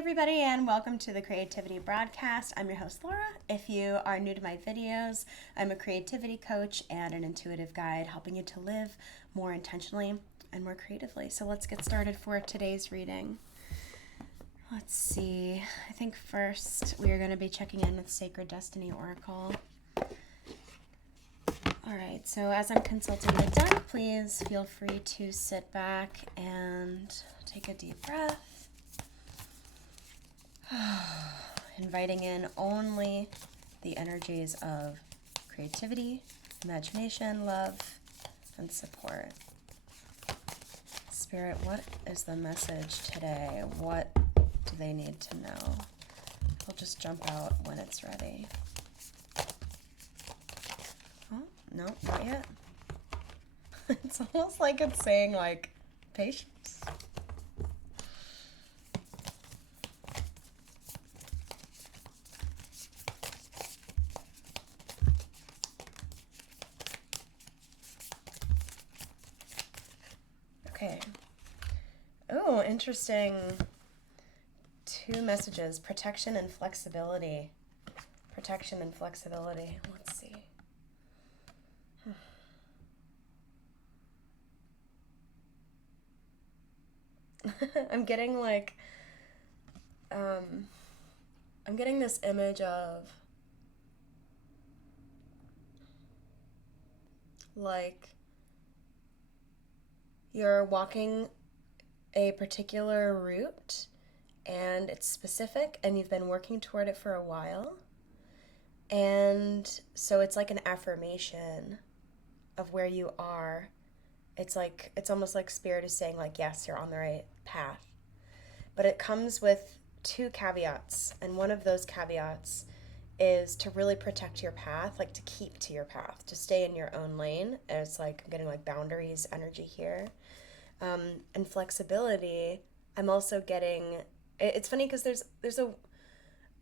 everybody, and welcome to the Creativity Broadcast. I'm your host, Laura. If you are new to my videos, I'm a creativity coach and an intuitive guide helping you to live more intentionally and more creatively. So let's get started for today's reading. Let's see. I think first we are going to be checking in with Sacred Destiny Oracle. All right, so as I'm consulting the deck, please feel free to sit back and take a deep breath. Inviting in only the energies of creativity, imagination, love, and support. Spirit, what is the message today? What do they need to know? I'll just jump out when it's ready. Oh, no, not yet. It's almost like it's saying, like, patience. Okay. Oh, interesting. Two messages, protection and flexibility. Protection and flexibility. Let's see. I'm getting like, I'm getting this image of like you're walking a particular route and it's specific and you've been working toward it for a while. And so it's like an affirmation of where you are. It's like, it's almost like Spirit is saying like, yes, you're on the right path. But it comes with two caveats. And one of those caveats is to really protect your path, like to keep to your path, to stay in your own lane. And it's like, I'm getting like boundaries energy here. And flexibility, I'm also getting, it's funny because there's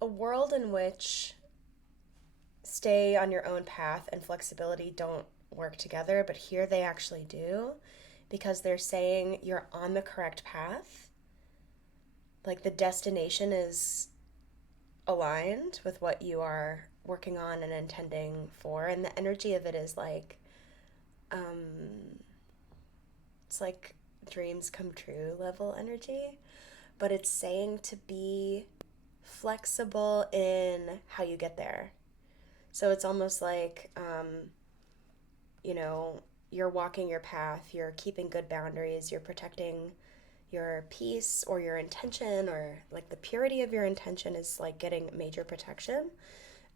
a world in which stay on your own path and flexibility don't work together, but here they actually do, because they're saying you're on the correct path. Like the destination is aligned with what you are working on and intending for, and the energy of it is like, it's like dreams come true level energy, but it's saying to be flexible in how you get there. So it's almost like, you're walking your path, you're keeping good boundaries, you're protecting your peace or your intention, or like the purity of your intention is like getting major protection.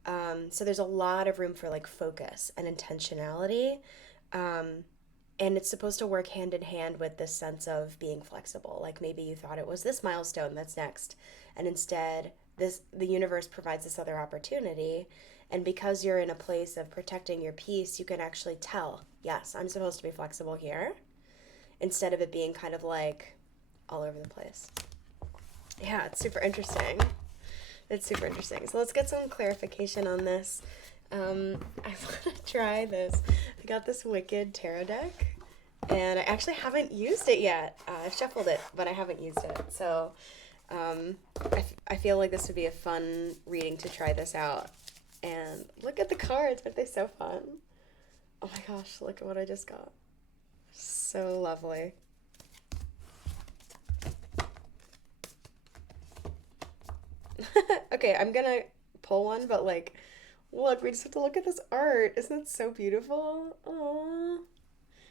So there's a lot of room for like focus and intentionality. And it's supposed to work hand in hand with this sense of being flexible. Like maybe you thought it was this milestone that's next, and instead the universe provides this other opportunity. And because you're in a place of protecting your peace, you can actually tell, yes, I'm supposed to be flexible here, instead of it being kind of like all over the place. Yeah, it's super interesting. It's super interesting. So let's get some clarification on this. I want to try this. I got this Wicked tarot deck, and I actually haven't used it yet. I've shuffled it, but I haven't used it. So I feel like this would be a fun reading to try this out. And look at the cards. Aren't they so fun? Oh my gosh, look at what I just got. So lovely. Okay, I'm gonna pull one, but like, look, we just have to look at this art. Isn't it so beautiful? Aww.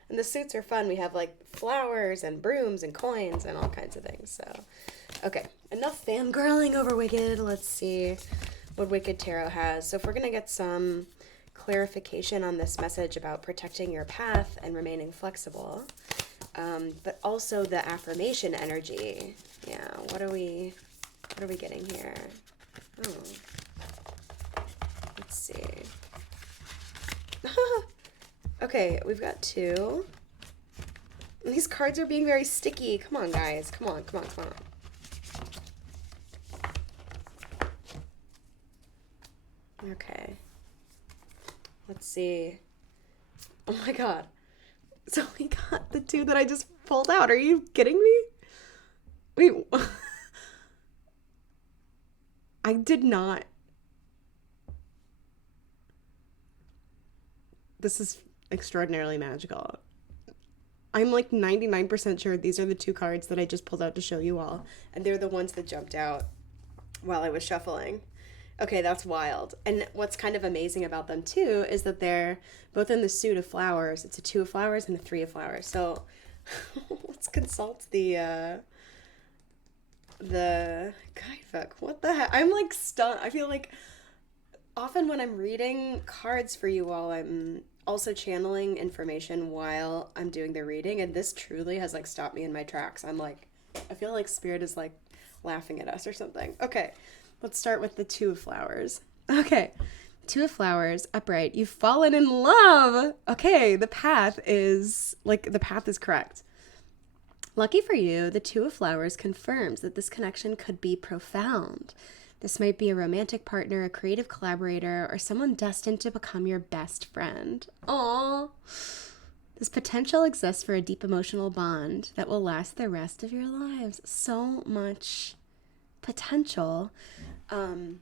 And the suits are fun. We have like flowers and brooms and coins and all kinds of things. So, okay, enough fangirling over Wicked. Let's see what Wicked Tarot has. So if we're going to get some clarification on this message about protecting your path and remaining flexible, but also the affirmation energy. Yeah, what are we getting here? Oh. Let's see. Okay, we've got two. These cards are being very sticky. Come on, guys. Come on. Okay. Let's see. Oh my god. So we got the two that I just pulled out. Are you kidding me? Wait. I did not. This is extraordinarily magical. I'm like 99% sure these are the two cards that I just pulled out to show you all. And they're the ones that jumped out while I was shuffling. Okay, that's wild. And what's kind of amazing about them too is that they're both in the suit of flowers. It's a 2 of flowers and a 3 of flowers. So let's consult the guidebook. What the heck? I'm like stunned. I feel like often when I'm reading cards for you all, I'm also channeling information while I'm doing the reading, and this truly has like stopped me in my tracks. I'm like, I feel like spirit is like laughing at us or something. Okay, let's start with the 2 of flowers. Okay, 2 of flowers, upright. You've fallen in love. Okay, the path is correct. Lucky for you, the 2 of flowers confirms that this connection could be profound. This might be a romantic partner, a creative collaborator, or someone destined to become your best friend. Aww. This potential exists for a deep emotional bond that will last the rest of your lives. So much potential. And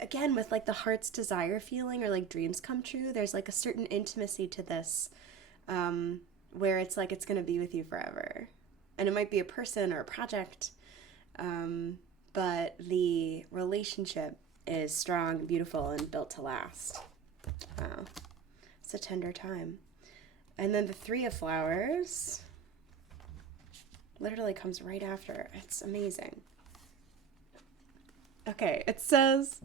again, with like the heart's desire feeling or like dreams come true, there's like a certain intimacy to this where it's like it's going to be with you forever. And it might be a person or a project. But the relationship is strong, beautiful, and built to last. Wow. It's a tender time. And then the 3 of flowers literally comes right after. It's amazing. Okay, it says,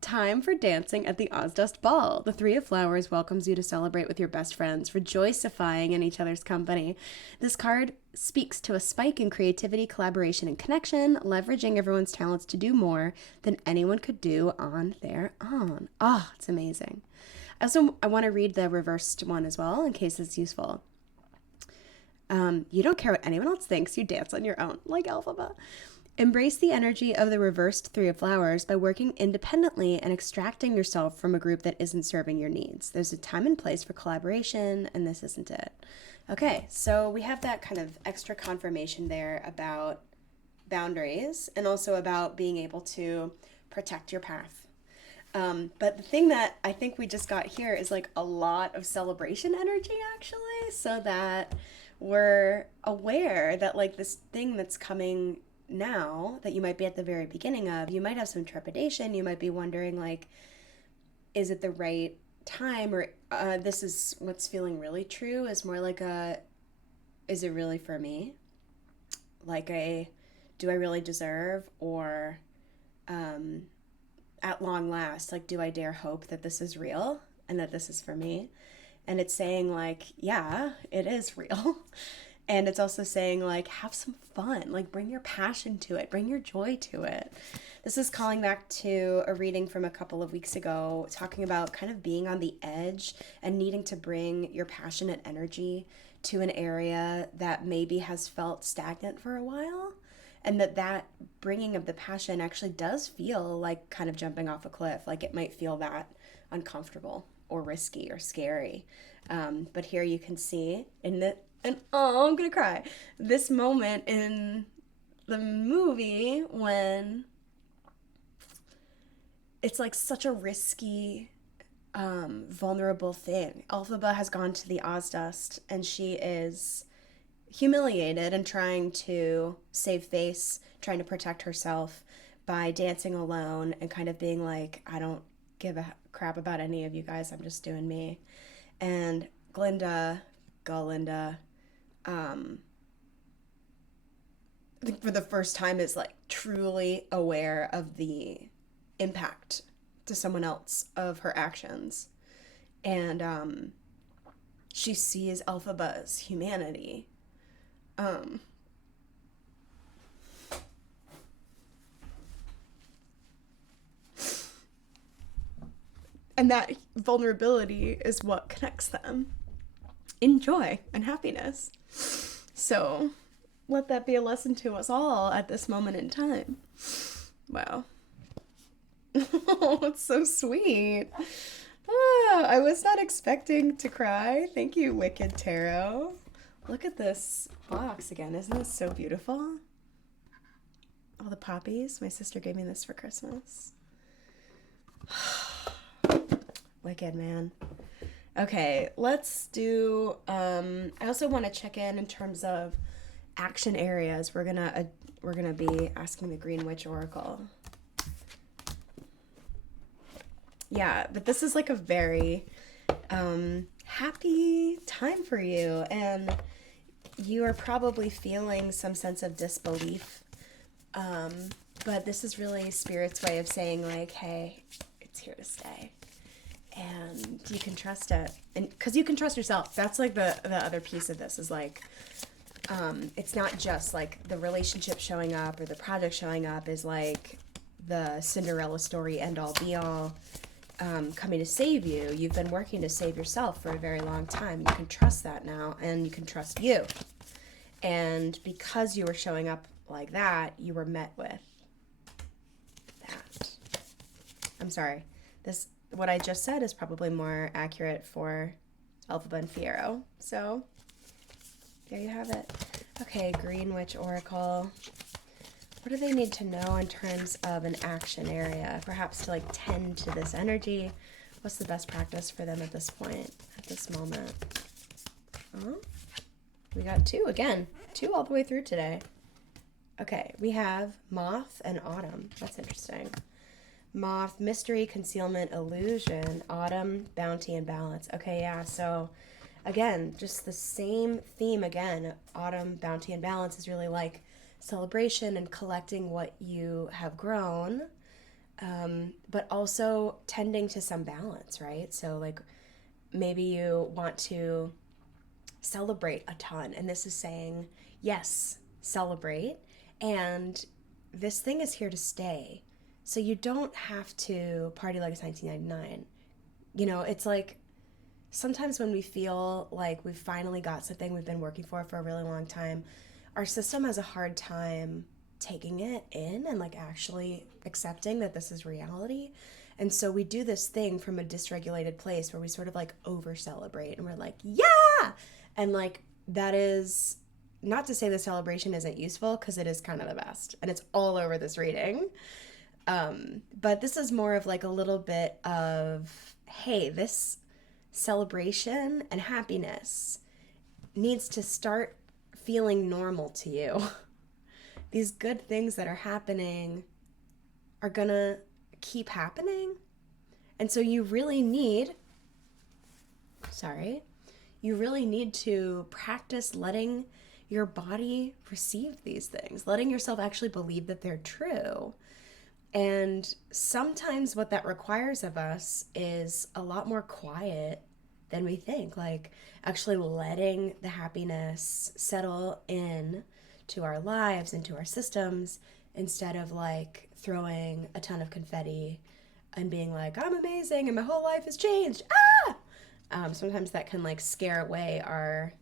time for dancing at the Ozdust Ball. The 3 of flowers welcomes you to celebrate with your best friends, rejoicifying in each other's company. This card speaks to a spike in creativity, collaboration, and connection, leveraging everyone's talents to do more than anyone could do on their own. Oh, it's amazing. I want to read the reversed one as well in case it's useful. You don't care what anyone else thinks. You dance on your own, like Alphaba. Embrace the energy of the reversed 3 of flowers by working independently and extracting yourself from a group that isn't serving your needs. There's a time and place for collaboration, and this isn't it. Okay, so we have that kind of extra confirmation there about boundaries and also about being able to protect your path. But the thing that I think we just got here is like a lot of celebration energy, actually, so that we're aware that like this thing that's coming now that you might be at the very beginning of, you might have some trepidation. You might be wondering like, is it the right time, or this is what's feeling really true is more like is it really for me? Like do I really deserve, or at long last, like, do I dare hope that this is real and that this is for me? And it's saying like, yeah, it is real. And it's also saying, like, have some fun. Like, bring your passion to it. Bring your joy to it. This is calling back to a reading from a couple of weeks ago, talking about kind of being on the edge and needing to bring your passionate energy to an area that maybe has felt stagnant for a while. And that bringing of the passion actually does feel like kind of jumping off a cliff. Like, it might feel that uncomfortable or risky or scary. But here you can see and oh, I'm gonna cry. This moment in the movie when it's like such a risky, vulnerable thing. Elphaba has gone to the Ozdust and she is humiliated and trying to save face, trying to protect herself by dancing alone and kind of being like, I don't give a crap about any of you guys. I'm just doing me. And Galinda, I think for the first time is like truly aware of the impact to someone else of her actions. And she sees Elphaba's humanity. And that vulnerability is what connects them in joy and happiness. So let that be a lesson to us all at this moment in time. Wow. Oh, it's so sweet. I was not expecting to cry. Thank you, Wicked Tarot. Look at this box again. Isn't this so beautiful? All the poppies. My sister gave me this for Christmas. Wicked, man. Okay, let's do. I also want to check in terms of action areas. We're gonna be asking the Green Witch Oracle. Yeah, but this is like a very happy time for you, and you are probably feeling some sense of disbelief. But this is really Spirit's way of saying, like, hey, it's here to stay. And you can trust it. And because you can trust yourself. That's like the other piece of this is like, it's not just like the relationship showing up or the project showing up is like the Cinderella story end all be all. Coming to save you. You've been working to save yourself for a very long time. You can trust that now, and you can trust you. And because you were showing up like that, you were met with that. I'm sorry. What I just said is probably more accurate for Elphaba and Fiero. So there you have it. Okay, Green Witch Oracle. What do they need to know in terms of an action area? Perhaps to like tend to this energy. What's the best practice for them at this point, at this moment? Oh, we got two again. Two all the way through today. Okay, we have Moth and Autumn. That's interesting. Moth, mystery, concealment, illusion. Autumn, bounty, and balance. Okay, yeah, so again, just the same theme again. Autumn, bounty, and balance is really like celebration and collecting what you have grown, but also tending to some balance, right? So like maybe you want to celebrate a ton, and this is saying, yes, celebrate, and this thing is here to stay. So you don't have to party like it's 1999. You know, it's like sometimes when we feel like we've finally got something we've been working for a really long time, our system has a hard time taking it in and like actually accepting that this is reality. And so we do this thing from a dysregulated place where we sort of like over celebrate and we're like, yeah! And like that is not to say the celebration isn't useful, because it is kind of the best and it's all over this reading. But this is more of like a little bit of, hey, this celebration and happiness needs to start feeling normal to you. These good things that are happening are gonna keep happening. And so you really need to practice letting your body receive these things, letting yourself actually believe that they're true. And sometimes what that requires of us is a lot more quiet than we think. Like actually letting the happiness settle in to our lives, into our systems, instead of like throwing a ton of confetti and being like, I'm amazing and my whole life has changed. Sometimes that can like scare away our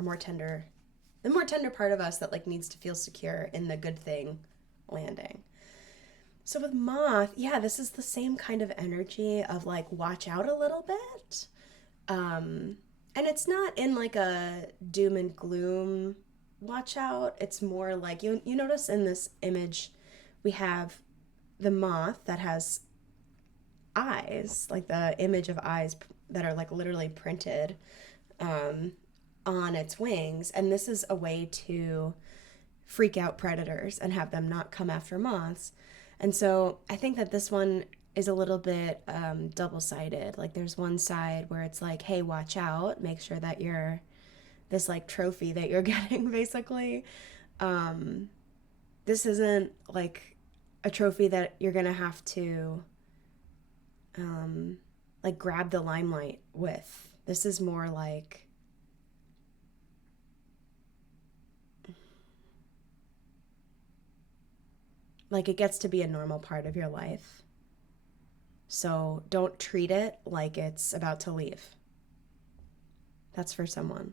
more tender, the more tender part of us that like needs to feel secure in the good thing landing. So with Moth, yeah, this is the same kind of energy of like watch out a little bit. And it's not in like a doom and gloom watch out. It's more like you notice in this image we have the moth that has eyes, like the image of eyes that are like literally printed on its wings. And this is a way to freak out predators and have them not come after moths. And so I think that this one is a little bit double-sided. Like there's one side where it's like, hey, watch out, make sure that you're this like trophy that you're getting basically. This isn't like a trophy that you're gonna have to like grab the limelight with. This is more like it gets to be a normal part of your life. So don't treat it like it's about to leave. That's for someone.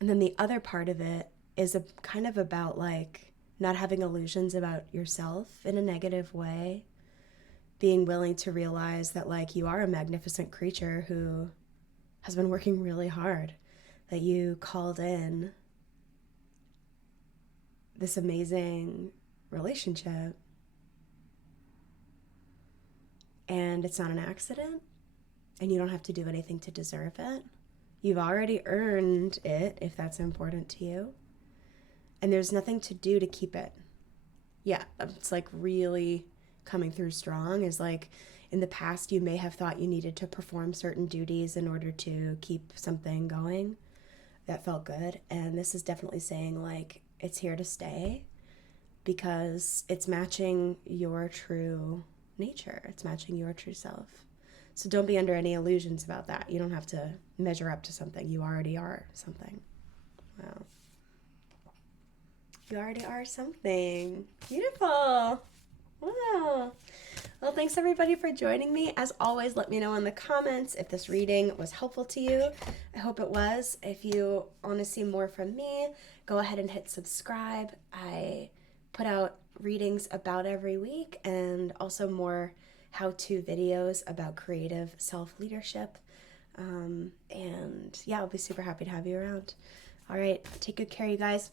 And then the other part of it is a kind of about like not having illusions about yourself in a negative way. Being willing to realize that like you are a magnificent creature who has been working really hard. that you called in this amazing relationship and it's not an accident and you don't have to do anything to deserve it. You've already earned it if that's important to you. And there's nothing to do to keep it. Yeah, it's like really coming through strong is like in the past you may have thought you needed to perform certain duties in order to keep something going that felt good. And this is definitely saying like it's here to stay because it's matching your true nature. It's matching your true self. So don't be under any illusions about that. You don't have to measure up to something. You already are something. Wow. You already are something. Beautiful. Wow. Well, thanks everybody for joining me. As always, let me know in the comments if this reading was helpful to you. I hope it was. If you want to see more from me, go ahead and hit subscribe. I put out readings about every week and also more how-to videos about creative self-leadership. And yeah, I'll be super happy to have you around. All right, take good care, you guys.